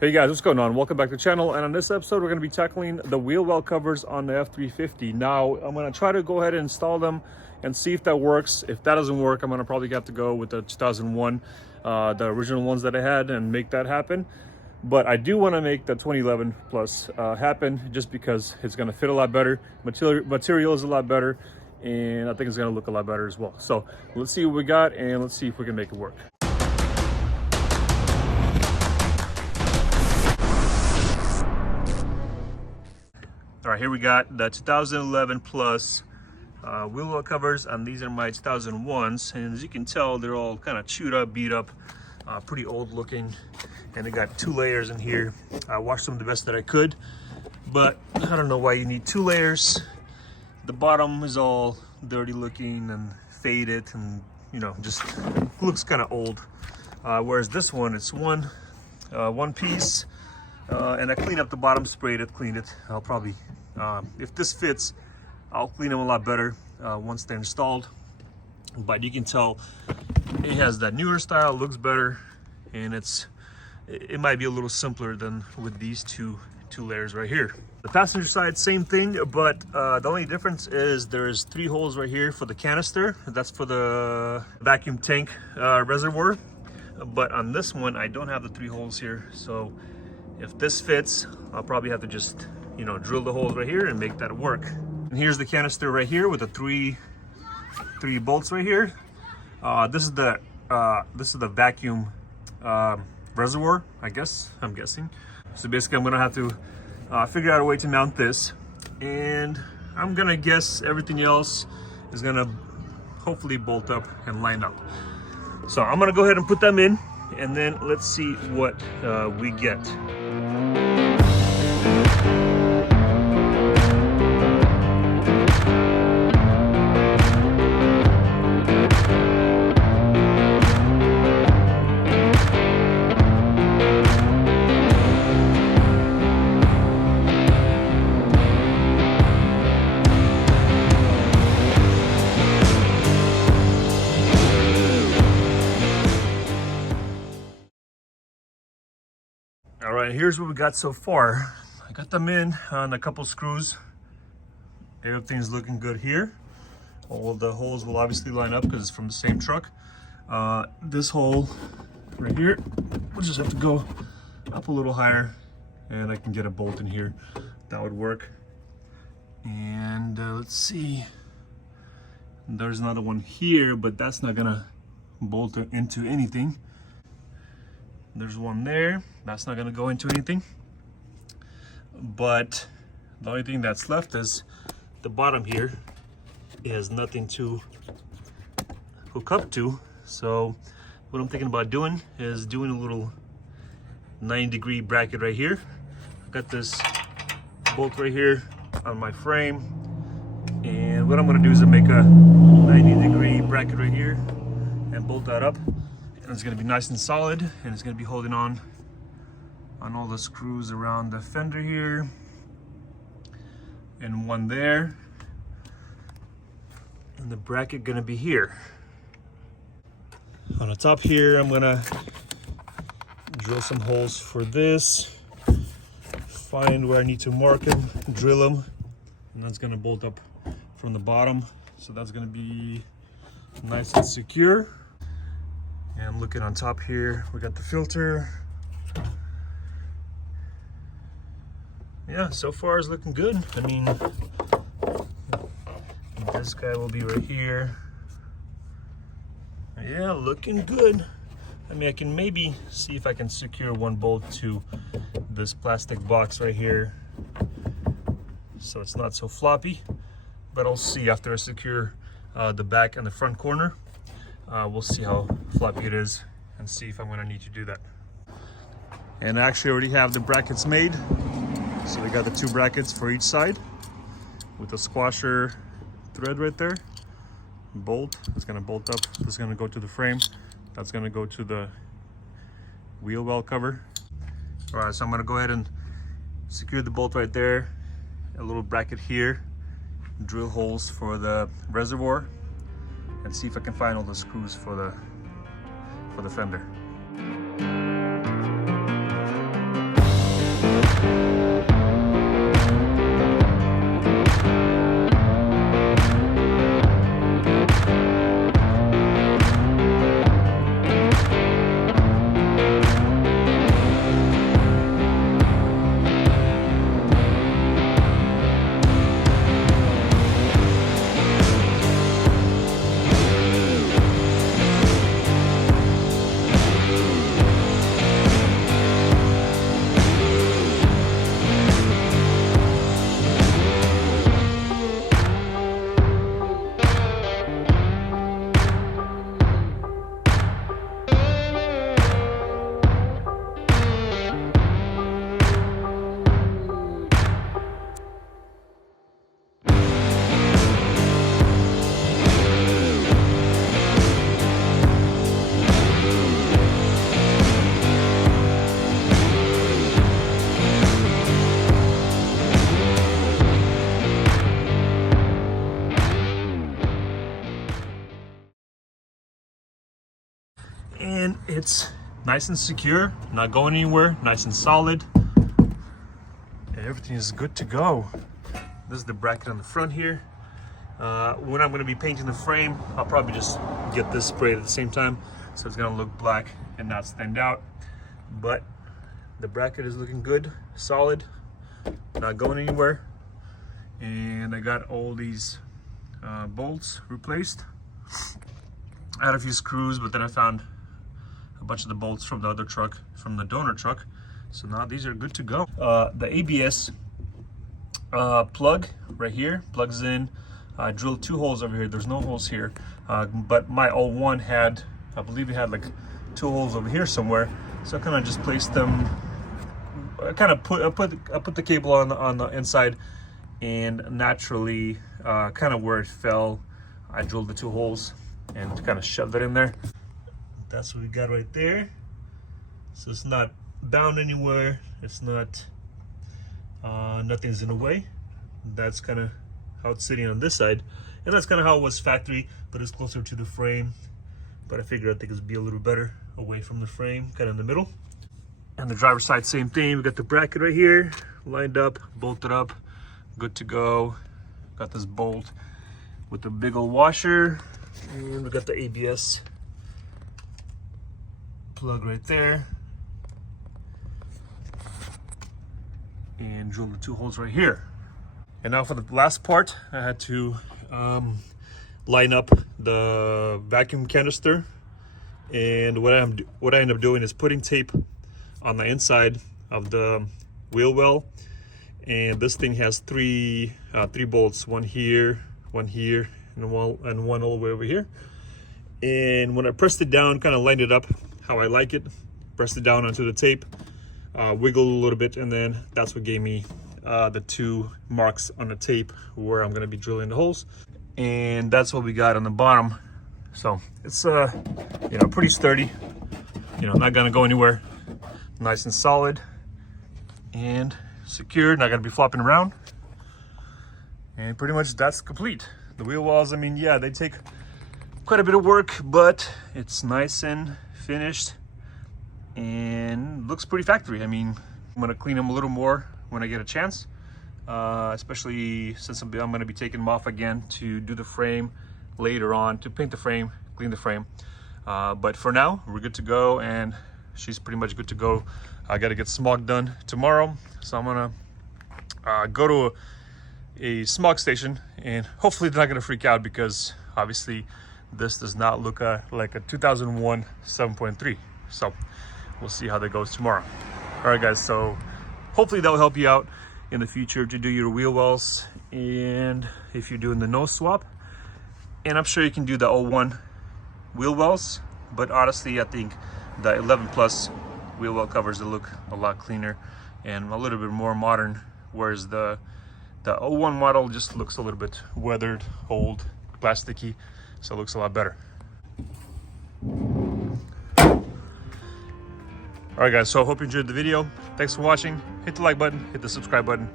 Hey guys, what's going on? Welcome back to the channel, and on this episode we're going to be tackling the wheel well covers on the F350. Now I'm going to try to go ahead and install them and see if that works. If that doesn't work, I'm going to probably have to go with the 2001, the original ones that I had, and make that happen. But I do want to make the 2011 plus happen, just because it's going to fit a lot better, material is a lot better, and I think it's going to look a lot better as well. So let's see what we got, and let's see if we can make it work. All right, here we got the 2011 plus wheel well covers, and these are my 2001s. And as you can tell, they're all kind of chewed up, beat up, pretty old looking. And they got 2 layers in here. I washed them the best that I could, but I don't know why you need 2 layers. The bottom is all dirty looking and faded, and you know, just looks kind of old. Whereas this one, it's one piece. And I cleaned up the bottom, sprayed it, cleaned it. I'll probably, if this fits, I'll clean them a lot better once they're installed. But you can tell it has that newer style, looks better, and it might be a little simpler than with these two layers right here. The passenger side, same thing, but the only difference is there's 3 holes right here for the canister. That's for the vacuum tank reservoir. But on this one, I don't have the 3 holes here, so if this fits, I'll probably have to just, you know, drill the holes right here and make that work. And here's the canister right here with the three bolts right here. This is the vacuum reservoir, I'm guessing. So basically, I'm gonna have to figure out a way to mount this, and I'm gonna guess everything else is gonna hopefully bolt up and line up. So I'm gonna go ahead and put them in, and then let's see what we get. All right, here's what we got so far. I got them in on a couple screws. Everything's looking good here. All of the holes will obviously line up because it's from the same truck. This hole right here, we'll just have to go up a little higher, and I can get a bolt in here. That would work. And let's see. There's another one here, but that's not gonna bolt into anything. There's one there, that's not gonna go into anything. But the only thing that's left is the bottom here. It has nothing to hook up to. So what I'm thinking about doing is doing a little 90-degree bracket right here. I got this bolt right here on my frame. And what I'm gonna do is make a 90-degree bracket right here and bolt that up. And it's going to be nice and solid, and it's going to be holding on all the screws around the fender here, and one there, and the bracket going to be here. On the top here, I'm going to drill some holes for this, find where I need to mark them, drill them, and that's going to bolt up from the bottom. So that's going to be nice and secure. And looking on top here, we got the filter. Yeah, so far it's looking good. I mean, this guy will be right here. Yeah, looking good. I mean, I can maybe see if I can secure one bolt to this plastic box right here, so it's not so floppy. But I'll see after I secure the back and the front corner. We'll see how floppy it is and see if I'm gonna need to do that. And I actually already have the brackets made. So we got the 2 brackets for each side with the squasher thread right there. Bolt, it's gonna bolt up. This is gonna go to the frame. That's gonna go to the wheel well cover. All right, so I'm gonna go ahead and secure the bolt right there. A little bracket here. Drill holes for the reservoir, and see if I can find all the screws for the fender. it's nice and secure, not going anywhere, nice and solid. Everything is good to go. This is the bracket on the front here. When I'm going to be painting the frame, I'll probably just get this sprayed at the same time, so it's going to look black and not stand out. But the bracket is looking good, solid, not going anywhere. And I got all these bolts replaced. I had a few screws, but then I found a bunch of the bolts from the other truck, from the donor truck. So now these are good to go. The ABS plug right here plugs in. I drilled 2 holes over here. There's no holes here, but my old one had, I believe it had like 2 holes over here somewhere. So I kind of just placed them. I kind of put the cable on the inside, and naturally, kind of where it fell, I drilled the 2 holes and kind of shoved it in there. That's what we got right there. So it's not bound anywhere. It's not, nothing's in the way. That's kind of how it's sitting on this side. And that's kind of how it was factory, but it's closer to the frame. But I figured I think it'd be a little better away from the frame, kind of in the middle. And the driver's side, same thing. We got the bracket right here, lined up, bolted up, good to go. Got this bolt with the big old washer. And we got the ABS plug right there. And drill the 2 holes right here. And now for the last part, I had to line up the vacuum canister. And what I end up doing is putting tape on the inside of the wheel well. And this thing has three bolts, one here, and one all the way over here. And when I pressed it down, kind of lined it up how I like it, pressed it down onto the tape, wiggled a little bit, and then that's what gave me the 2 marks on the tape where I'm going to be drilling the holes. And that's what we got on the bottom. So it's you know, pretty sturdy, you know, not going to go anywhere, nice and solid and secure, not going to be flopping around. And pretty much that's complete. The wheel wells, I mean, yeah, they take quite a bit of work, but it's nice and finished and looks pretty factory. I mean, I'm gonna clean them a little more when I get a chance, especially since I'm gonna be taking them off again to do the frame later on, to paint the frame, clean the frame. But for now, we're good to go, and she's pretty much good to go. I gotta get smog done tomorrow, so I'm gonna go to a smog station, and hopefully they're not gonna freak out, because obviously this does not look like a 2001 7.3. So we'll see how that goes tomorrow. All right, guys, so hopefully that will help you out in the future to do your wheel wells, and if you're doing the nose swap. And I'm sure you can do the 01 wheel wells, but honestly, I think the 11 plus wheel well covers will look a lot cleaner and a little bit more modern, whereas the 01 model just looks a little bit weathered, old, plasticky, so it looks a lot better. All right, guys, so I hope you enjoyed the video. Thanks for watching. Hit the like button, hit the subscribe button,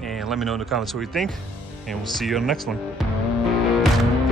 and let me know in the comments what you think, and we'll see you on the next one.